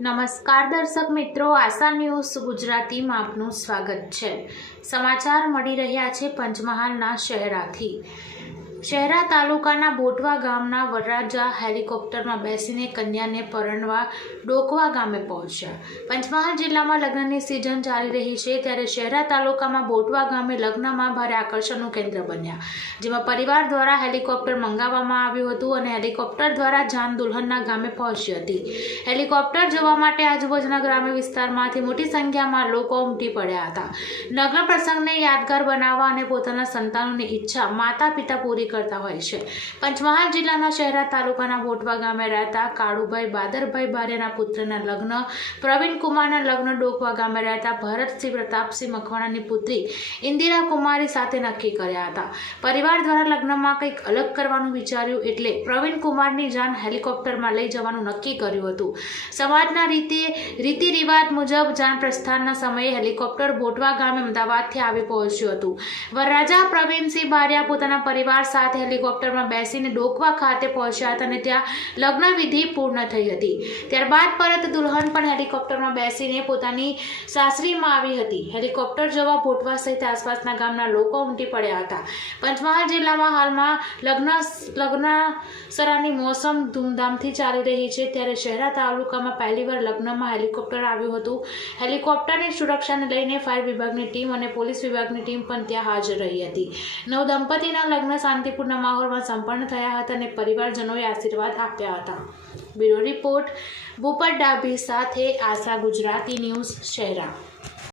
નમસ્કાર દર્શક મિત્રો, આશા ન્યૂઝ ગુજરાતીમાં આપનું સ્વાગત છે. સમાચાર મળી રહ્યા છે પંચમહાલના શહેરાથી. શહેરા તાલુકાના બોટવા ગામના વરરાજા હેલિકોપ્ટરમાં બેસીને કન્યાને પરણવા ડોકવા ગામે પહોંચ્યા. પંચમહાલ જિલ્લામાં લગ્નની સિઝન ચાલી રહી છે ત્યારે શહેરા તાલુકામાં બોટવા ગામે લગ્નમાં ભારે આકર્ષણનું કેન્દ્ર બન્યા. જેમાં પરિવાર દ્વારા હેલિકોપ્ટર મંગાવવામાં આવ્યું હતું અને હેલિકોપ્ટર દ્વારા જાન દુલ્હનના ગામે પહોંચી હતી. હેલિકોપ્ટર જોવા માટે આજુબાજુના ગ્રામ્ય વિસ્તારમાંથી મોટી સંખ્યામાં લોકો ઉમટી પડ્યા હતા. લગ્ન પ્રસંગને યાદગાર બનાવવા અને પોતાના સંતાનોની ઈચ્છા માતા પિતા પૂરી કરતા હોય છે. પંચમહાલ જિલ્લાના શહેરા તાલુકાના બોટવા ગામે રહેતા કાળુભાઈ બાદરભાઈ બારિયાના પુત્રના લગ્ન, પ્રવીણ કુમારના લગ્ન ડોકવા ગામે રહેતા ભરતસિંહ પ્રતાપસિંહ મકવાણાની પુત્રી ઇન્દિરા કુમારી સાથે નક્કી કર્યા હતા. પરિવાર દ્વારા લગ્નમાં કંઈક અલગ કરવાનું વિચાર્યું એટલે પ્રવીણ કુમારની જાન હેલિકોપ્ટરમાં લઈ જવાનું નક્કી કર્યું હતું. સમાજના રીતે રીતિ રિવાજ મુજબ જાન પ્રસ્થાનના સમયે હેલિકોપ્ટર બોટવા ગામે અમદાવાદથી આવી પહોંચ્યું હતું. વરરાજા પ્રવીણસિંહ બારિયા પોતાના પરિવાર સાથે હેલિકોપ્ટરમાં બેસીને ડોકવા ખાતે પહોંચ્યા હતા અને ત્યાં લગ્ન વિધિ પૂર્ણ થઈ હતી. ત્યારબાદ પરત દુલ્હન પણ હેલિકોપ્ટરમાં બેસીને પોતાની સાસરીમાં આવી હતી. હેલિકોપ્ટર જવા ભોટવા સહિત આસપાસના ગામના લોકો ઉમટી પડ્યા હતા. પંચમહાલ જિલ્લામાં હાલમાં લગ્ન લગ્ન સરાની મોસમ ધૂમધામથી ચાલી રહી છે. ત્યારે શહેરા તાલુકામાં પહેલીવાર લગ્નમાં હેલિકોપ્ટર આવ્યું હતું. હેલિકોપ્ટરની સુરક્ષાને લઈને ફાયર વિભાગની ટીમ અને પોલીસ વિભાગની ટીમ પણ ત્યાં હાજર રહી હતી. નવ દંપતીના લગ્ન શાંતિપૂર્ણ માહોલમાં સંપન્ન થયા હતા અને પરિવારજનોએ આશીર્વાદ આપ્યા હતા. બ્યુરો રિપોર્ટ ભૂપત ડાભી સાથે આશા ગુજરાતી ન્યૂઝ શહેરા.